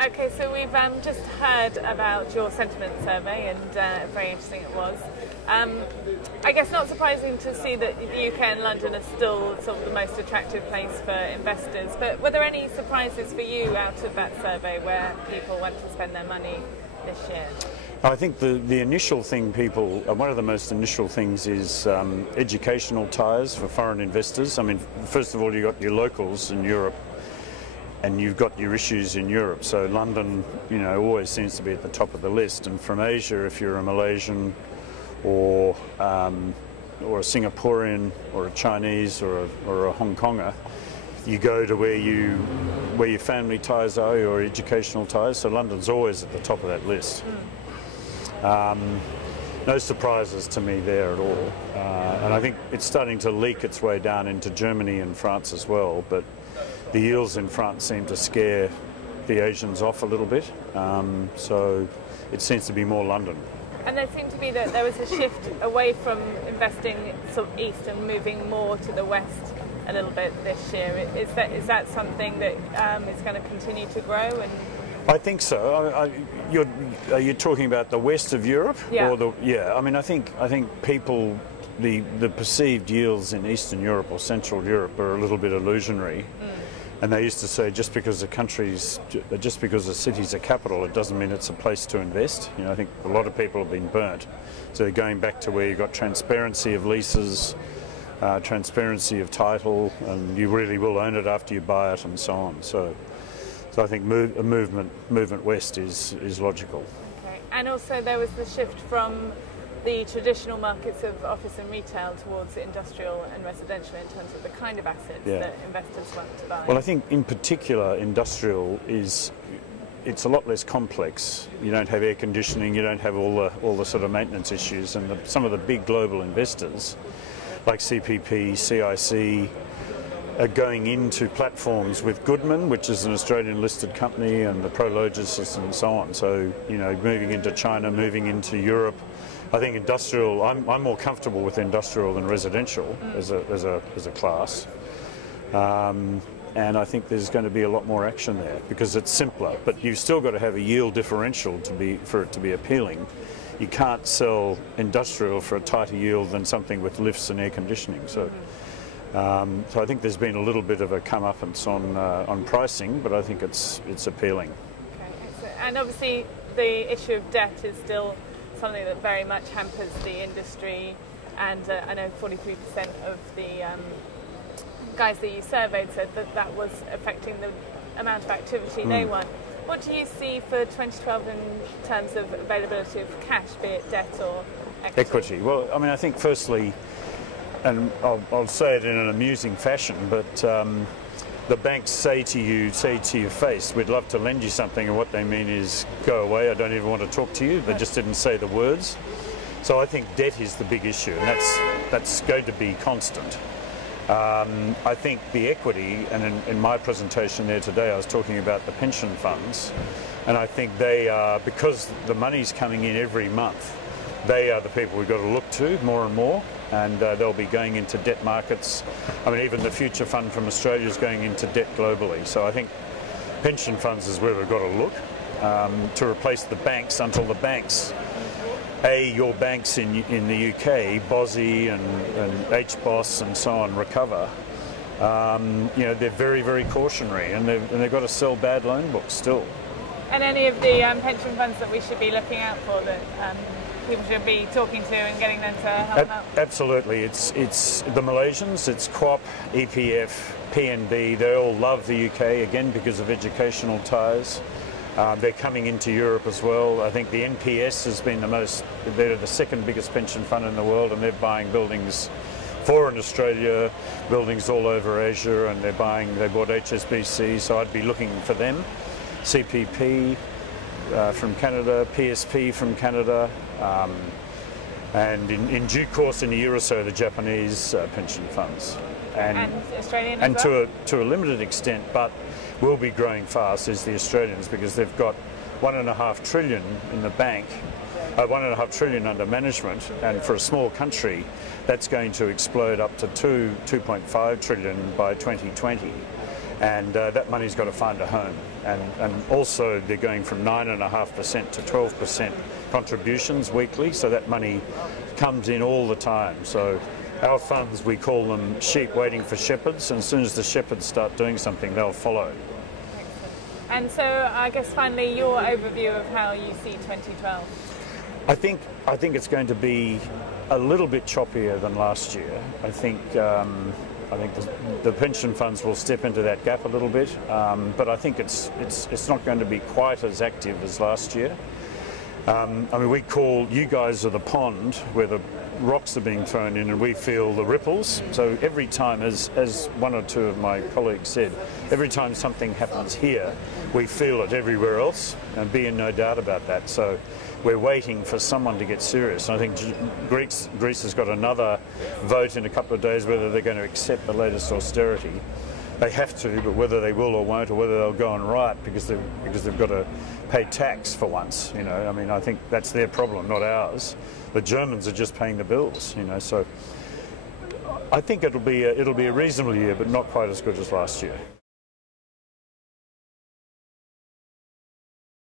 Okay, so we've just heard about your sentiment survey, and very interesting it was. I guess not surprising to see that the UK and London are still sort of the most attractive place for investors, but were there any surprises for you out of that survey where people went to spend their money this year? I think the initial thing one of the most initial things is educational ties for foreign investors. I mean, first of all, you've got your locals in Europe, and you've got your issues in Europe. So London, always seems to be at the top of the list. And from Asia, if you're a Malaysian or a Singaporean or a Chinese or a Hong Konger, you go to where your family ties are, your educational ties. So London's always at the top of that list. No surprises to me there at all. And I think it's starting to leak its way down into Germany and France as well. But the yields in France seem to scare the Asians off a little bit, so it seems to be more London. And there seemed to be that there was a shift away from investing sort of east and moving more to the west a little bit this year. Is that something that is going to continue to grow? And I think so. Are you talking about the west of Europe? Yeah. Yeah. I mean, I think people. The perceived yields in Eastern Europe or Central Europe are a little bit illusionary. And they used to say just because a city's a capital, it doesn't mean it's a place to invest. I think a lot of people have been burnt. So they're going back to where you've got transparency of leases, transparency of title, and you really will own it after you buy it and so on. So I think a movement west is logical. Okay. And also there was the shift from the traditional markets of office and retail towards industrial and residential in terms of the kind of assets that investors want to buy. Well, I think in particular industrial it's a lot less complex. You don't have air conditioning, you don't have all the sort of maintenance issues, and some of the big global investors like CPP, CIC are going into platforms with Goodman, which is an Australian listed company, and the Prologis and so on. So moving into China, moving into Europe. I think industrial. I'm more comfortable with industrial than residential as a class, and I think there's going to be a lot more action there because it's simpler. But you've still got to have a yield differential for it to be appealing. You can't sell industrial for a tighter yield than something with lifts and air conditioning. So I think there's been a little bit of a comeuppance on pricing, but I think it's appealing. Okay, excellent. And obviously the issue of debt is still something that very much hampers the industry, and I know 43% of the guys that you surveyed said that was affecting the amount of activity they want. What do you see for 2012 in terms of availability of cash, be it debt or equity? Well, I mean, I think firstly, and I'll say it in an amusing fashion, but the banks say to your face, we'd love to lend you something, and what they mean is, go away, I don't even want to talk to you. They just didn't say the words. So I think debt is the big issue, and that's going to be constant. I think the equity, and in my presentation there today I was talking about the pension funds, and I think they are, because the money's coming in every month, they are the people we've got to look to more and more. And they'll be going into debt markets. I mean, even the Future Fund from Australia is going into debt globally. So I think pension funds is where we've got to look to replace the banks until the banks, your banks in the UK, BOSI and HBOS and so on, recover. They're very, very cautionary, and they've got to sell bad loan books still. And any of the pension funds that we should be looking out for that people should be talking to and getting them to help them out? Absolutely. It's the Malaysians, it's QOP, EPF, PNB. They all love the UK, again, because of educational ties. They're coming into Europe as well. I think the NPS has been they're the second biggest pension fund in the world, and they're buying buildings in Australia, buildings all over Asia, and they bought HSBC, so I'd be looking for them. CPP from Canada, PSP from Canada, and in due course in a year or so the Japanese pension funds. And Australian as well? And to a limited extent, but will be growing fast, is the Australians, because they've got $1.5 trillion in the bank, $1.5 trillion under management, and for a small country that's going to explode up to $2.5 trillion by 2020. and that money's got to find a home. And also they're going from 9.5% to 12% contributions weekly, so that money comes in all the time. So our funds, we call them sheep waiting for shepherds, and as soon as the shepherds start doing something, they'll follow. Excellent. And so I guess finally your overview of how you see 2012. I think it's going to be a little bit choppier than last year. I think the pension funds will step into that gap a little bit, but I think it's not going to be quite as active as last year. I mean, we call, you guys are the pond where the rocks are being thrown in, and we feel the ripples. So every time, as one or two of my colleagues said, every time something happens here, we feel it everywhere else, and be in no doubt about that. So we're waiting for someone to get serious. And I think Greece has got another vote in a couple of days whether they're going to accept the latest austerity. They have to, but whether they will or won't, or whether they'll go and riot because they've got to pay tax for once. You know, I mean, I think that's their problem, not ours. The Germans are just paying the bills. You know, so I think it'll be a reasonable year, but not quite as good as last year.